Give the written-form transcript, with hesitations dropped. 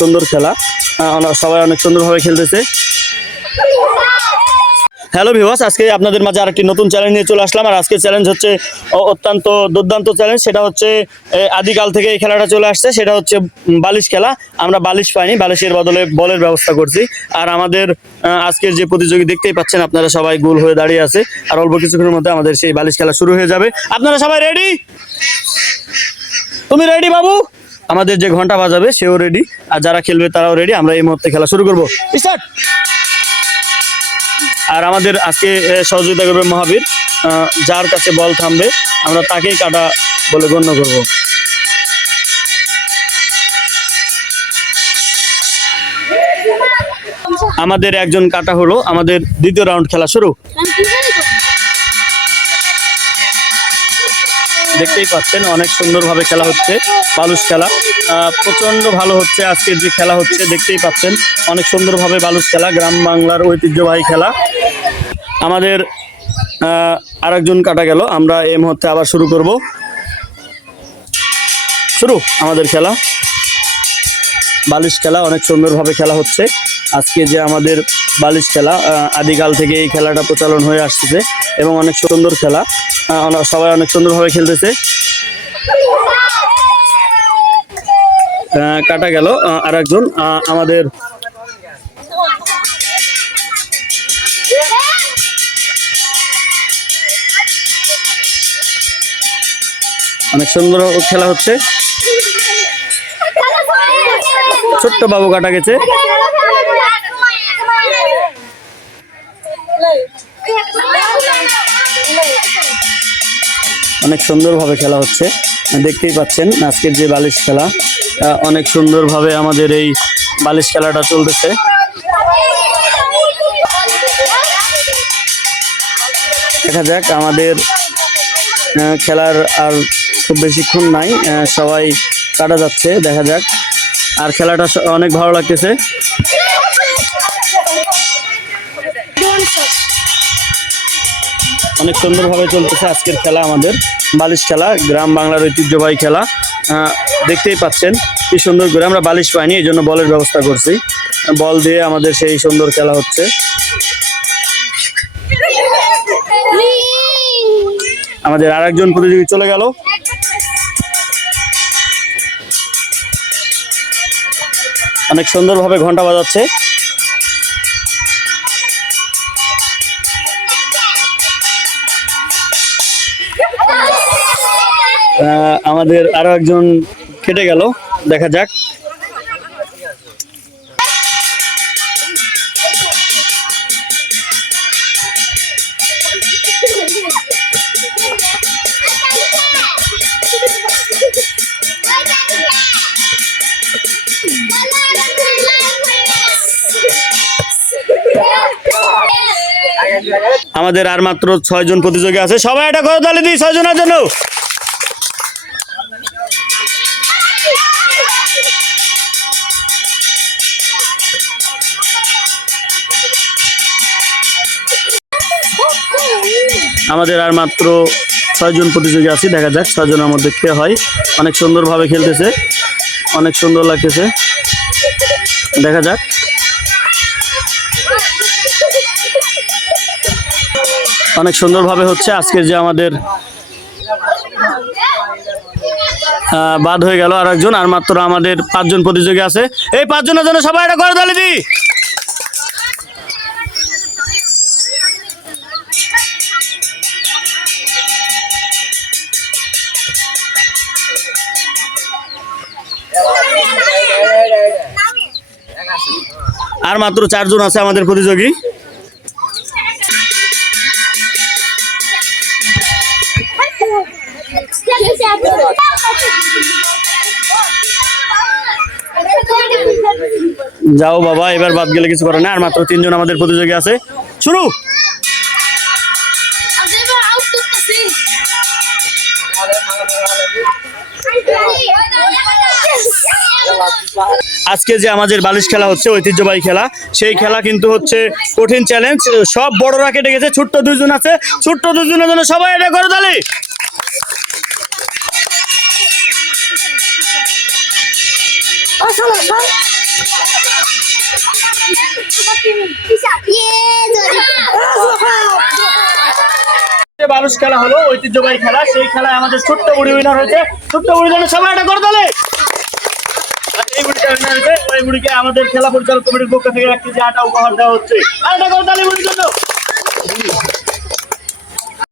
সুন্দর খেলা, সবাই অনেক সুন্দরভাবে খেলতেছে। হ্যালো ভিউয়ার্স, আজকে আপনাদের মাঝে আরেকটি নতুন চ্যালেঞ্জ নিয়ে চলে আসলাম। আর আজকের চ্যালেঞ্জ হচ্ছে অত্যন্ত দুর্দান্ত চ্যালেঞ্জ। সেটা হচ্ছে আদিকাল থেকে এই খেলাটা চলে আসছে। সেটা হচ্ছে বালিশ খেলা। আমরা বালিশ পাইনি, বালিশের বদলে বলের ব্যবস্থা করছি। আর আমাদের আজকের যে প্রতিযোগী দেখতেই পাচ্ছেন, আপনারা সবাই গোল হয়ে দাঁড়িয়ে আছে। আর অল্প কিছুক্ষণের মধ্যে আমাদের সেই বালিশ খেলা শুরু হয়ে যাবে। আপনারা সবাই রেডি? তুমি রেডি বাবু? আমাদের যে ঘন্টা বাজাবে সেও রেডি, আর যারা খেলবে তারাও রেডি। আমরা এই মুহূর্তে খেলা শুরু করবো। স্টার্ট। আর আমাদের আজকে সহযোগিতা করবে মহাবীর। যার কাছে বল থামবে আমরা তাকেই কাটা বলে গণ্য করব। আমাদের একজন কাটা হলো। আমাদের দ্বিতীয় রাউন্ড খেলা শুরু। দেখতেই পাচ্ছেন অনেক সুন্দরভাবে খেলা হচ্ছে, বালুশ খেলা। প্রচণ্ড ভালো হচ্ছে আজকের যে খেলা হচ্ছে, দেখতেই পাচ্ছেন অনেক সুন্দরভাবে বালুশ খেলা, গ্রাম বাংলার ঐতিহ্যবাহী খেলা। আমাদের আরেকজন কাটা গেল। আমরা এই মুহূর্তে আবার শুরু করব। শুরু আমাদের খেলা, বালিশ খেলা। অনেক সুন্দরভাবে খেলা হচ্ছে আজকে যে আমাদের বালিশ খেলা। আদিকাল থেকে এই খেলাটা প্রচলন হয়ে আসতেছে এবং অনেক সুন্দর খেলা, সবাই অনেক সুন্দরভাবে খেলতেছে। কাটা গেল আরেকজন। আমাদের অনেক সুন্দর খেলা হচ্ছে। ছোট্ট বাবু কাটা গেছে। অনেক সুন্দরভাবে খেলা হচ্ছে, দেখতেই পাচ্ছেন আজকের যে বালিশ খেলা। অনেক সুন্দরভাবে আমাদের এই বালিশ খেলাটা চলতেছে। দেখা যাক, আমাদের খেলার আর খুব বেশিক্ষণ নাই, সবাই কাটা যাচ্ছে। দেখা যাক, আর খেলাটা অনেক ভালো লাগতেছে। অনেক সুন্দরভাবে চলতেছে আজকের খেলা, আমাদের বালিশ খেলা, গ্রাম বাংলার ঐতিহ্যবাহী খেলা। দেখতেই পাচ্ছেন কি সুন্দর করে, আমরা বালিশ পাইনি এই জন্য বলের ব্যবস্থা করছি। বল দিয়ে আমাদের সেই সুন্দর খেলা হচ্ছে। আমাদের আরেকজন প্রতিযোগী চলে গেল। অনেক সুন্দরভাবে ঘন্টা বাজাচ্ছে। আমাদের আরো একজন কেটে গেল, দেখা যাক। আমাদের আর মাত্র 6 জন প্রতিযোগী আছে। সবাই এটা করে তালি দিই 6 জনের জন্য। আমাদের আর মাত্র 6 জন প্রতিযোগী আছে। দেখা যাক 6 জনের মধ্যে কে হয়। অনেক সুন্দরভাবে খেলতেছে, অনেক সুন্দর লাগতেছে। দেখা যাক। অনেক সুন্দরভাবে হচ্ছে আজকের যে আমাদের বাদ হয়ে গেল আরেকজন। আর মাত্র আমাদের 5 জন প্রতিযোগী আছে। এই 5 জনের জন্য সবাই এটা করে তালি দিই। আর মাত্র 4 জন আছে আমাদের প্রতিযোগী। যাও বাবা, এবার বাদ গেলে কিছু করে না। আর মাত্র 3 জন আমাদের প্রতিযোগী আছে। শুরু। আজকে যে আমাদের বালিশ খেলা হচ্ছে, ঐতিহ্যবাহী খেলা, সেই খেলা কিন্তু হচ্ছে কঠিন চ্যালেঞ্জ। সব বড়রা কেটে গেছে, ছোট্ট 2 জন আছে। ছোট্ট 2 জনের জন্য সবাই এটা করে তালি। বালুস খেলা হলো, ঐতিহ্যবাহী খেলা। সেই খেলায় আমাদের ছোট্ট বুড়ি উইনার হয়েছে। ছোট্ট বুড়ির জন্য সবাই একটা করতালি। এই বুড়িটা উইনার হয়েছে, ওই বুড়িকে আমাদের খেলা পরিচালক কমিটির পক্ষ থেকে 1 কেজি আটা উপহার দেওয়া হচ্ছে। আর একটা করতালি বুড়ির জন্য।